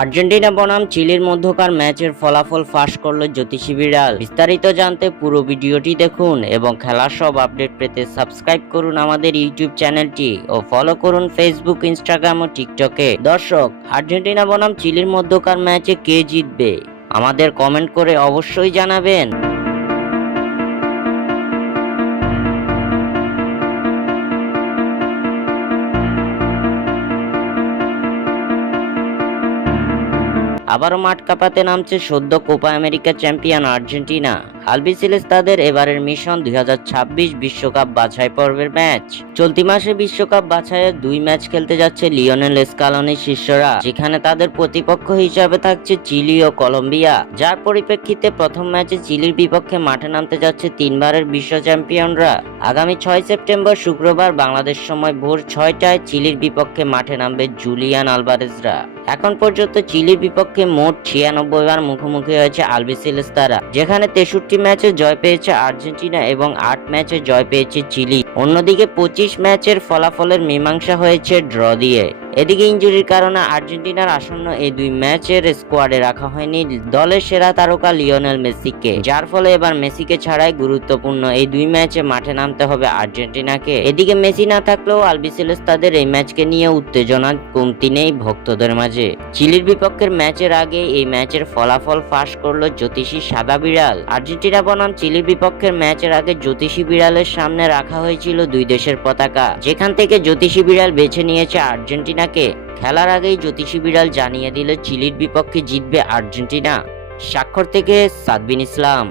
Argentina বনাম চিলির মধ্যকার ম্যাচের ফলাফল ফাঁস করল জ্যোতিষী বিড়াল। বিস্তারিত জানতে পুরো ভিডিওটি দেখুন এবং খেলার সব আপডেট পেতে সাবস্ক্রাইব করুন আমাদের ইউটিউব চ্যানেলটি ও ফলো করুন ফেসবুক, ইনস্টাগ্রাম ও টিকটকে। দর্শক, আর্জেন্টিনা বনাম চিলির মধ্যকার ম্যাচে কে জিতবে আমাদের কমেন্ট করে অবশ্যই জানাবেন। আবারও মাঠ কাঁপাতে নামছে সদ্য কোপা আমেরিকা চ্যাম্পিয়ন আর্জেন্টিনা। আলবিসেলেস তাদের এবারের মিশন 2026 বিশ্বকাপ বাছাই পর্বের ম্যাচ। চলতি মাসে বিশ্বকাপ বাছাইয়ের 2 ম্যাচ খেলতে যাচ্ছে লিওনেল স্কালোনির শিষ্যরা, যেখানে তাদের প্রতিপক্ষ হিসাবে থাকছে চিলি ও কলম্বিয়া। যার পরিপ্রেক্ষিতে প্রথম ম্যাচে চিলির বিপক্ষে মাঠে নামতে যাচ্ছে 3 বারের বিশ্ব চ্যাম্পিয়নরা। আগামী 6 সেপ্টেম্বর শুক্রবার বাংলাদেশ সময় ভোর 6টায় চিলির বিপক্ষে মাঠে নামবে জুলিয়ান আলভারেজরা। এখন পর্যন্ত চিলির বিপক্ষে মোট 96 বার মুখোমুখি হয়েছে আলবিসেলেস তারা, যেখানে 63 ম্যাচে জয় পেয়েছে আর্জেন্টিনা এবং 8 ম্যাচে জয় পেয়েছে চিলি। অন্যদিকে 25 ম্যাচের ফলাফলের মীমাংসা হয়েছে ড্র দিয়ে। এদিকে ইনজুরির কারণে আর্জেন্টিনার আসন্ন এই 2 ম্যাচের স্কোয়াডে রাখা হয়নি দলের সেরা তারকা লিওনেল মেসিকে, যার ফলে এবার মেসিকে ছাড়াই গুরুত্বপূর্ণ এই 2 ম্যাচে মাঠে নামতে হবে আর্জেন্টিনাকে। এদিকে মেসি না থাকলেও আলবিসেলেস তাদের এই ম্যাচকে নিয়ে উত্তেজনা কমতি নেই ভক্তদের মাঝে। চিলির বিপক্ষের ম্যাচের আগে এই ম্যাচের ফলাফল ফাঁস করলো জ্যোতিষী সাদা বিড়াল। আর্জেন্টিনা বনাম চিলির বিপক্ষের ম্যাচের আগে জ্যোতিষী বিড়ালের সামনে রাখা হয়েছিল 2 দেশের পতাকা, যেখান থেকে জ্যোতিষী বিড়াল বেছে নিয়েছে আর্জেন্টিনাকে। খেলার আগেই জ্যোতিষী বিড়াল জানিয়ে দিল চিলির বিপক্ষে জিতবে আর্জেন্টিনা। স্বাক্ষর থেকে সাদবিন ইসলাম।